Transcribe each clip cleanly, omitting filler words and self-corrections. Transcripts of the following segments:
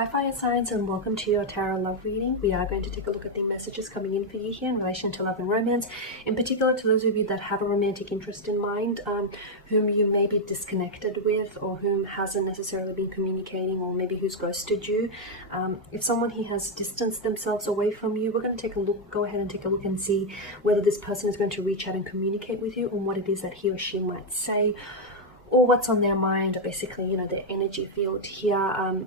Hi fire signs, and welcome to your tarot love reading. We are going to take a look at the messages coming in for you here in relation to love and romance, in particular to those of you that have a romantic interest in mind, whom you may be disconnected with, or whom hasn't necessarily been communicating, or maybe who's ghosted you. If someone here has distanced themselves away from you, we're going to take a look, go ahead and take a look and see whether this person is going to reach out and communicate with you on what it is that he or she might say, or what's on their mind, or basically, their energy field here.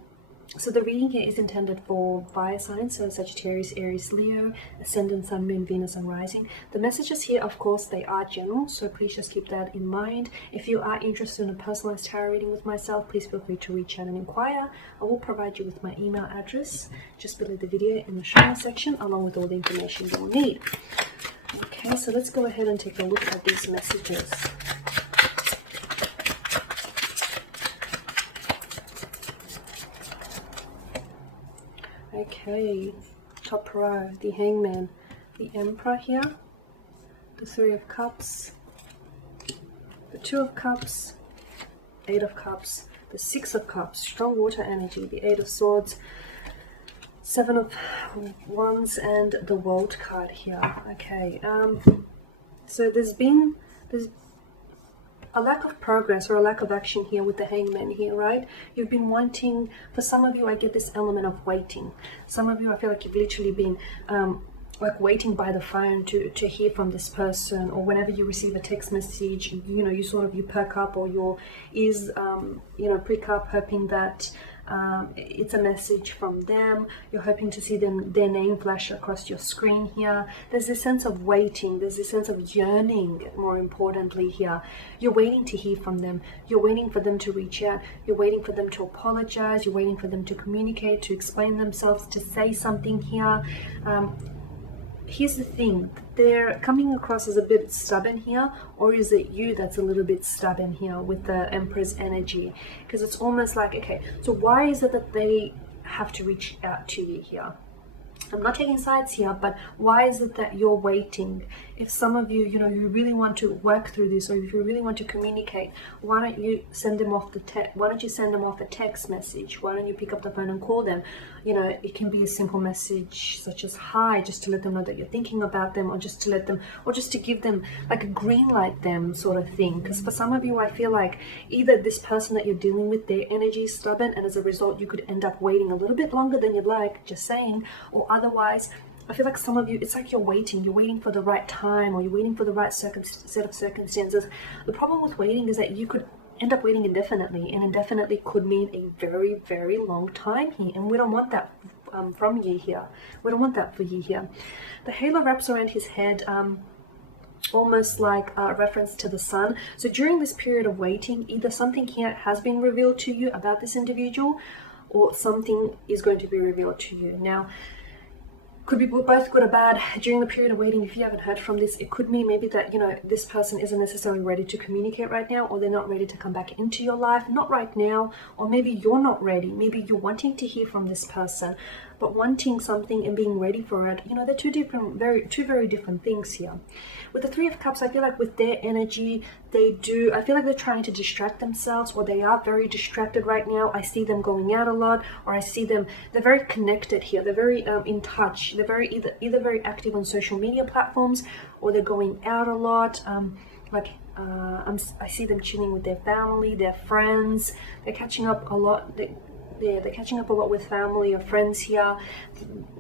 So the reading here is intended for fire signs, so Sagittarius, Aries, Leo, Ascendant, Sun, Moon, Venus, and Rising. The messages here, of course, they are general, so please just keep that in mind. If you are interested in a personalized tarot reading with myself, please feel free to reach out and inquire. I will provide you with my email address just below the video in the show notes section, along with all the information you'll need. Okay, so let's go ahead and take a look at these messages. Okay, top row, the Hangman, the Emperor here, the Three of Cups, the Two of Cups, Eight of Cups, the Six of Cups, strong water energy, the Eight of Swords, Seven of Wands, and the World card here. Okay, so there's a lack of progress or a lack of action here with the Hangman here, right? You've been wanting, for some of you, I get this element of waiting. Some of you, I feel like you've literally been like waiting by the phone to hear from this person, or whenever you receive a text message, you perk up, or your ears, prick up, hoping that it's a message from them. You're hoping to see their name flash across your screen here. There's this sense of waiting, there's this sense of yearning, more importantly here. You're waiting to hear from them, you're waiting for them to reach out, you're waiting for them to apologize, you're waiting for them to communicate, to explain themselves, to say something here. Here's the thing, they're coming across as a bit stubborn here, or is it you that's a little bit stubborn here with the Emperor's energy? Because it's almost like, okay, so why is it that they have to reach out to you here? I'm not taking sides here, but why is it that you're waiting? If some of you, you really want to work through this, or if you really want to communicate, why don't you send them off why don't you send them off a text message? Why don't you pick up the phone and call them? It can be a simple message such as hi, just to let them know that you're thinking about them, or just to give them like a green light them sort of thing. Because for some of you, I feel like either this person that you're dealing with, their energy is stubborn, and as a result, you could end up waiting a little bit longer than you'd like, just saying, or otherwise, I feel like some of you, it's like you're waiting for the right time, or you're waiting for the right set of circumstances. The problem with waiting is that you could end up waiting indefinitely, and indefinitely could mean a very, very long time here, and we don't want that from you here. We don't want that for you here. The halo wraps around his head, almost like a reference to the sun. So during this period of waiting, either something here has been revealed to you about this individual, or something is going to be revealed to you. Now, could be both good or bad. During the period of waiting, if you haven't heard from this, it could mean maybe that, this person isn't necessarily ready to communicate right now, or they're not ready to come back into your life, not right now, or maybe you're not ready. Maybe you're wanting to hear from this person, but wanting something and being ready for it, they're two very different things here. With the Three of Cups, I feel like with their energy, I feel like they're trying to distract themselves, or they are very distracted right now. I see them going out a lot, or I see them, they're very connected here. They're very in touch. They're very either very active on social media platforms, or they're going out a lot. I see them chilling with their family, their friends. They're catching up a lot. They're catching up a lot with family or friends here.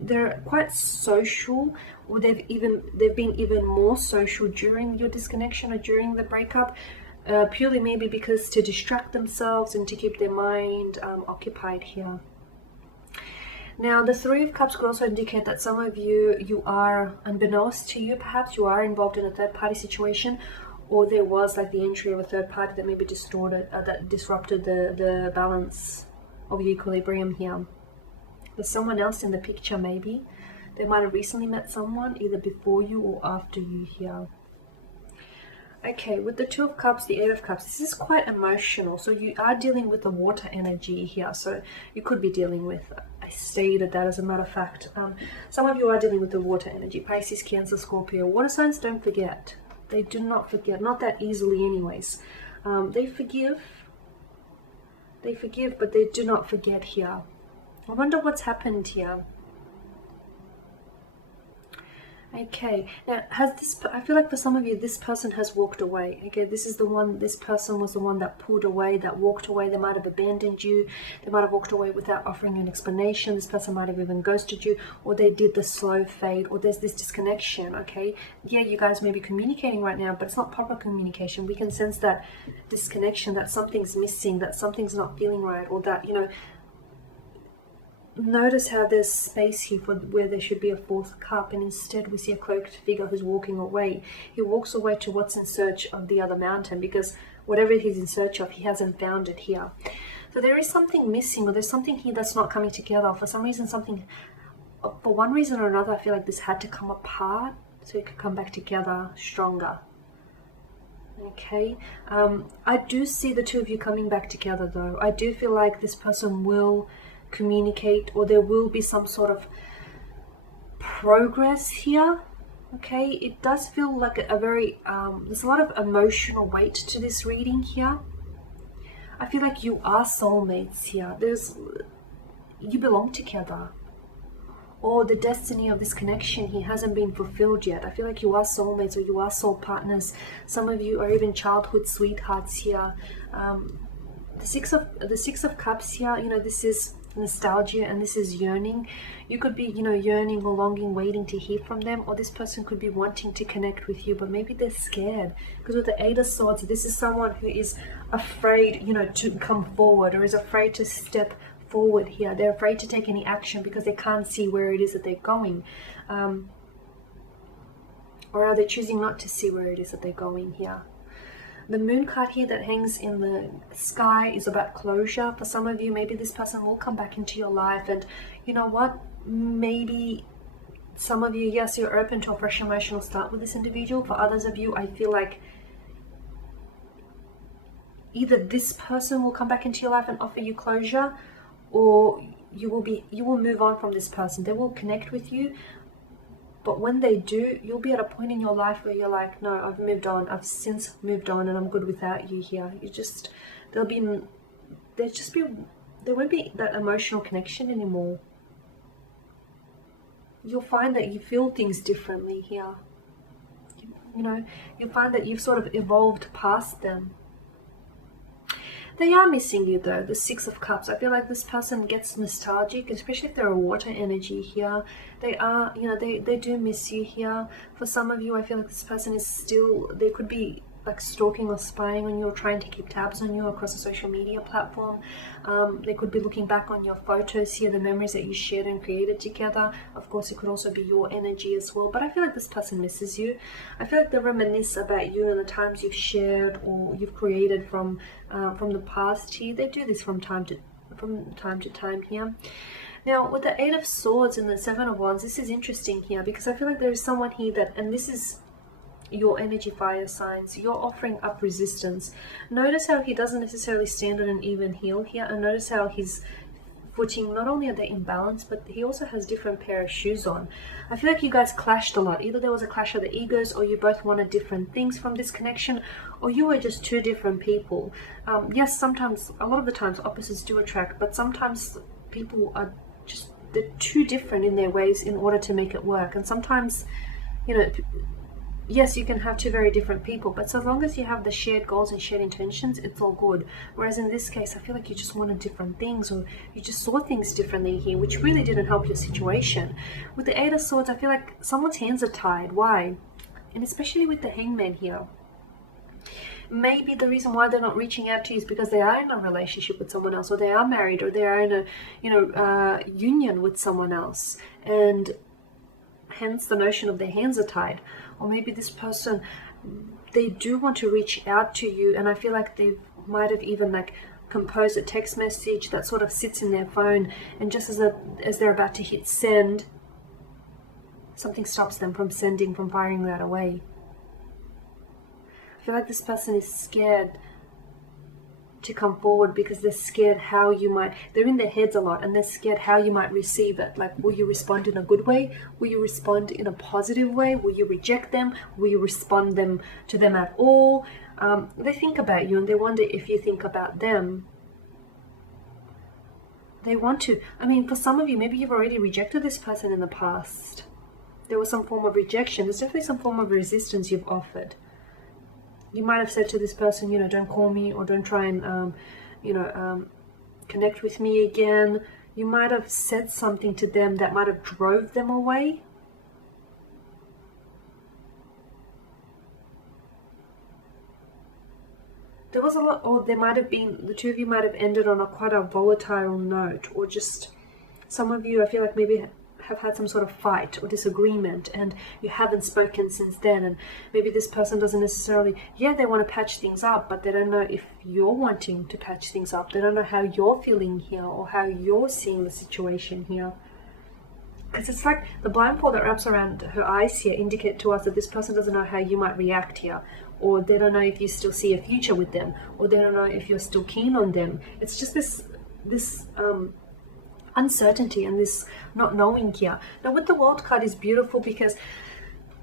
They're quite social, or they've been even more social during your disconnection or during the breakup, purely maybe because to distract themselves and to keep their mind occupied here. Now, the Three of Cups could also indicate that some of you are, unbeknownst to you, perhaps you are involved in a third-party situation, or there was like the entry of a third party that maybe disrupted the balance of equilibrium here. There's someone else in the picture maybe. They might have recently met someone, either before you or after you here. Okay, with the Two of Cups, the Eight of Cups, this is quite emotional. So you are dealing with the water energy here. So you could be dealing with, I stated that as a matter of fact. Some of you are dealing with the water energy. Pisces, Cancer, Scorpio. Water signs don't forget. They do not forget. Not that easily anyways. They forgive, but they do not forget here. I wonder what's happened here. Okay, now I feel like for some of you, this person has walked away. Okay, this person was the one that pulled away, that walked away. They might have abandoned you. They might have walked away without offering an explanation. This person might have even ghosted you, or they did the slow fade, or there's this disconnection, okay? Yeah, you guys may be communicating right now, but it's not proper communication. We can sense that disconnection, that something's missing, that something's not feeling right, or that, notice how there's space here for where there should be a fourth cup, and instead we see a cloaked figure who's walking away. He walks away to what's in search of the other mountain, because whatever he's in search of, he hasn't found it here. So there is something missing, or there's something here that's not coming together. For some reason, for one reason or another, I feel like this had to come apart so it could come back together stronger. Okay, I do see the two of you coming back together though. I do feel like this person will communicate, or there will be some sort of progress here. Okay, it does feel like a very there's a lot of emotional weight to this reading here. I feel like you are soulmates here. You belong together, or the destiny of this connection here hasn't been fulfilled yet. I feel like you are soulmates, or you are soul partners. Some of you are even childhood sweethearts here. The six of cups here, this is nostalgia, and this is yearning. You could be yearning or longing, waiting to hear from them, or this person could be wanting to connect with you, but maybe they're scared, because with the Eight of Swords, this is someone who is afraid to come forward, or is afraid to step forward here. They're afraid to take any action because they can't see where it is that they're going, or are they choosing not to see where it is that they're going here? The moon card here that hangs in the sky is about closure. For some of you, maybe this person will come back into your life, and you know what? Maybe some of you, yes, you're open to a fresh emotional start with this individual. For others of you, I feel like either this person will come back into your life and offer you closure, or you will move on from this person. They will connect with you. But when they do, you'll be at a point in your life where you're like, no, I've moved on. I've since moved on, and I'm good without you here. There won't be that emotional connection anymore. You'll find that you feel things differently here. You'll find that you've sort of evolved past them. They are missing you though, the Six of Cups. I feel like this person gets nostalgic, especially if they're a water energy here. They are, they do miss you here. For some of you, I feel like this person is still, they could be like stalking or spying on you, or trying to keep tabs on you across a social media platform. They could be looking back on your photos here, the memories that you shared and created together. Of course, it could also be your energy as well, but I feel like this person misses you. I feel like they reminisce about you and the times you've shared or you've created from the past here. They do this from time to time here. Now, with the Eight of Swords and the Seven of Wands, this is interesting here, because I feel like there is someone here that, and this is your energy fire signs, you're offering up resistance. Notice how he doesn't necessarily stand on an even heel here, and notice how his footing, not only are they imbalanced, but he also has different pair of shoes on. I feel like you guys clashed a lot. Either there was a clash of the egos, or you both wanted different things from this connection, or you were just two different people. Yes, sometimes, a lot of the times, opposites do attract, but sometimes people are just, they're too different in their ways in order to make it work. And sometimes, yes, you can have two very different people, but so long as you have the shared goals and shared intentions, it's all good. Whereas in this case, I feel like you just wanted different things, or you just saw things differently here, which really didn't help your situation. With the Eight of Swords, I feel like someone's hands are tied. Why? And especially with the Hangman here. Maybe the reason why they're not reaching out to you is because they are in a relationship with someone else, or they are married, or they are in a union with someone else, and hence the notion of their hands are tied. Or maybe this person, they do want to reach out to you, and I feel like they might have even composed a text message that sort of sits in their phone, and just as they're about to hit send, something stops them from sending, from firing that away. I feel like this person is scared to come forward, because they're scared how you might, they're in their heads a lot, and they're scared how you might receive it. Like, will you respond in a good way? Will you respond in a positive way? Will you reject them? Will you respond to them at all? They think about you, and they wonder if you think about them. They want to. I mean, for some of you, maybe you've already rejected this person in the past. There was some form of rejection. There's definitely some form of resistance you've offered. You might have said to this person, you know, don't call me, or don't try and, connect with me again. You might have said something to them that might have drove them away. There was a lot, or there might have been, the two of you might have ended on quite a volatile note, or just some of you, I feel like maybe have had some sort of fight or disagreement, and you haven't spoken since then. And maybe this person doesn't necessarily, yeah, they want to patch things up, but they don't know if you're wanting to patch things up. They don't know how you're feeling here, or how you're seeing the situation here. Because it's like the blindfold that wraps around her eyes here indicate to us that this person doesn't know how you might react here, or they don't know if you still see a future with them, or they don't know if you're still keen on them. It's just this uncertainty and this not knowing here. Now with the World card is beautiful because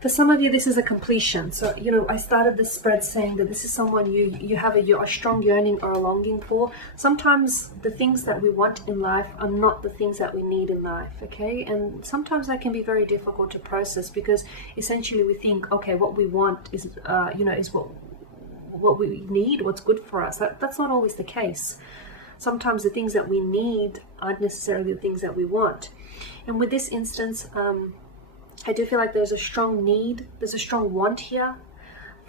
for some of you this is a completion. So, you know, I started this spread saying that this is someone you have a strong yearning or a longing for. Sometimes the things that we want in life are not the things that we need in life, okay? And sometimes that can be very difficult to process, because essentially we think, okay, what we want is is what we need, what's good for us. That's not always the case. Sometimes the things that we need aren't necessarily the things that we want. And with this instance, I do feel like there's a strong need, there's a strong want here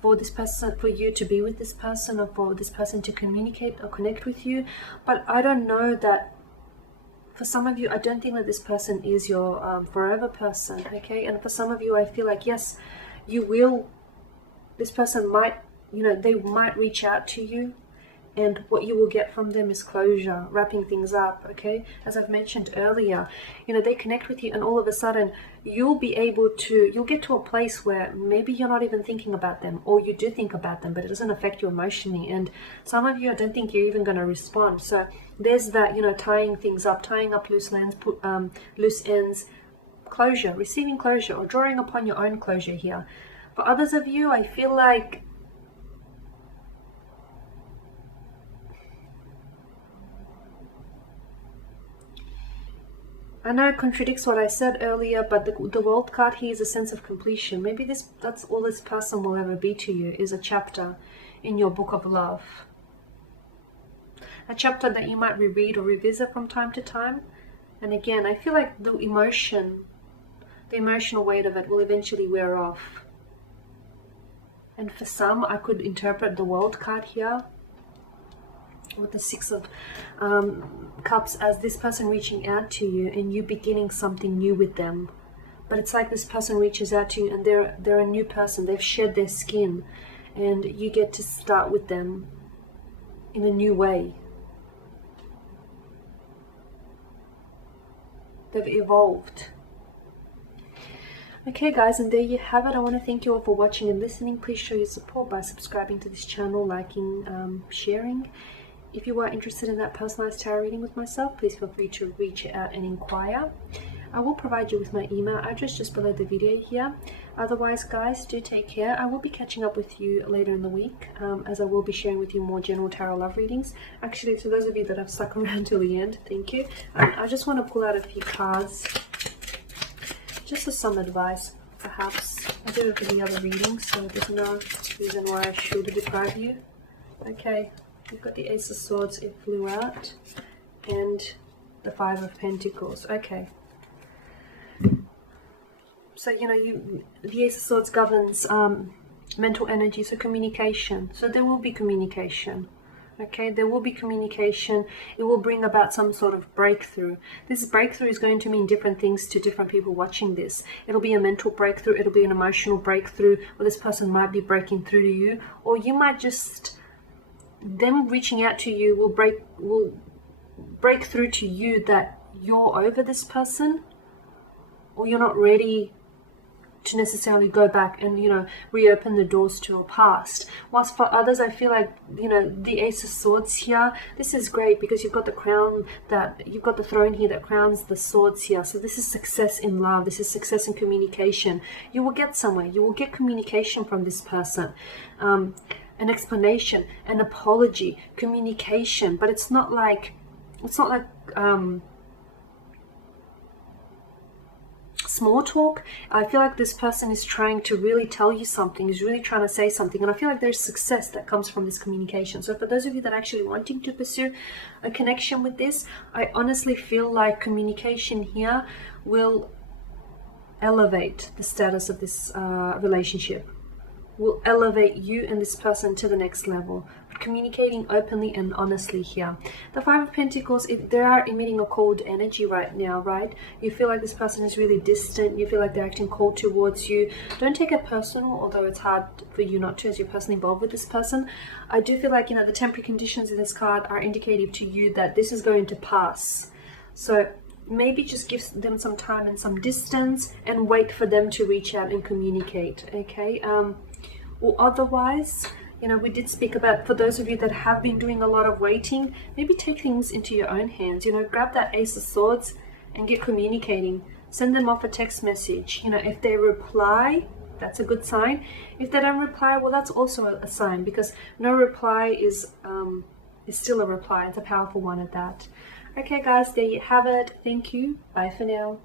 for this person, for you to be with this person, or for this person to communicate or connect with you. But I don't know that, for some of you, I don't think that this person is your forever person, okay? And for some of you, I feel like, yes, you will, this person might, they might reach out to you, and what you will get from them is closure, wrapping things up, okay? As I've mentioned earlier, they connect with you, and all of a sudden you'll get to a place where maybe you're not even thinking about them, or you do think about them, but it doesn't affect you emotionally. And some of you, I don't think you're even going to respond. So there's that, tying things up, tying up loose ends, closure, receiving closure, or drawing upon your own closure here. For others of you, I feel like I know it contradicts what I said earlier, but the World card here is a sense of completion. Maybe that's all this person will ever be to you, is a chapter in your book of love. A chapter that you might reread or revisit from time to time. And again, I feel like the emotional weight of it will eventually wear off. And for some, I could interpret the World card here with the Six of Cups as this person reaching out to you and you beginning something new with them. But it's like this person reaches out to you and they're a new person. They've shed their skin, and you get to start with them in a new way. They've evolved. Okay guys, and there you have it. I want to thank you all for watching and listening. Please show your support by subscribing to this channel, liking, sharing. If you are interested in that personalized tarot reading with myself, please feel free to reach out and inquire. I will provide you with my email address just below the video here. Otherwise, guys, do take care. I will be catching up with you later in the week, as I will be sharing with you more general tarot love readings. Actually, to those of you that have stuck around till the end, thank you. I just want to pull out a few cards, just as some advice, perhaps. I do it for the other readings, so there's no reason why I should deprive you. Okay. We've got the Ace of Swords, it flew out, and the Five of Pentacles. Okay. So, the Ace of Swords governs mental energy, so communication. So there will be communication. Okay, there will be communication. It will bring about some sort of breakthrough. This breakthrough is going to mean different things to different people watching this. It'll be a mental breakthrough. It'll be an emotional breakthrough, where this person might be breaking through to you, or you might just... them reaching out to you will break through to you that you're over this person, or you're not ready to necessarily go back and reopen the doors to a past. Whilst for others, I feel like the Ace of Swords here, this is great because you've got the crown, you've got the throne here that crowns the swords here. So this is success in love, this is success in communication. You will get somewhere, you will get communication from this person, an explanation, an apology, communication. But it's not like it's not like small talk. I feel like this person is trying to really tell you something, is really trying to say something, and I feel like there's success that comes from this communication. So for those of you that are actually wanting to pursue a connection with this, I honestly feel like communication here will elevate the status of this relationship, will elevate you and this person to the next level. But communicating openly and honestly here. The Five of Pentacles, if they are emitting a cold energy right now, right? You feel like this person is really distant. You feel like they're acting cold towards you. Don't take it personal, although it's hard for you not to, as you're personally involved with this person. I do feel like, you know, the temporary conditions in this card are indicative to you that this is going to pass. So maybe just give them some time and some distance and wait for them to reach out and communicate, okay? Or otherwise, you know, we did speak about, for those of you that have been doing a lot of waiting, maybe take things into your own hands. You know, grab that Ace of Swords and get communicating. Send them off a text message. You know, if they reply, that's a good sign. If they don't reply, well, that's also a sign, because no reply is still a reply. It's a powerful one at that. Okay, guys, there you have it. Thank you. Bye for now.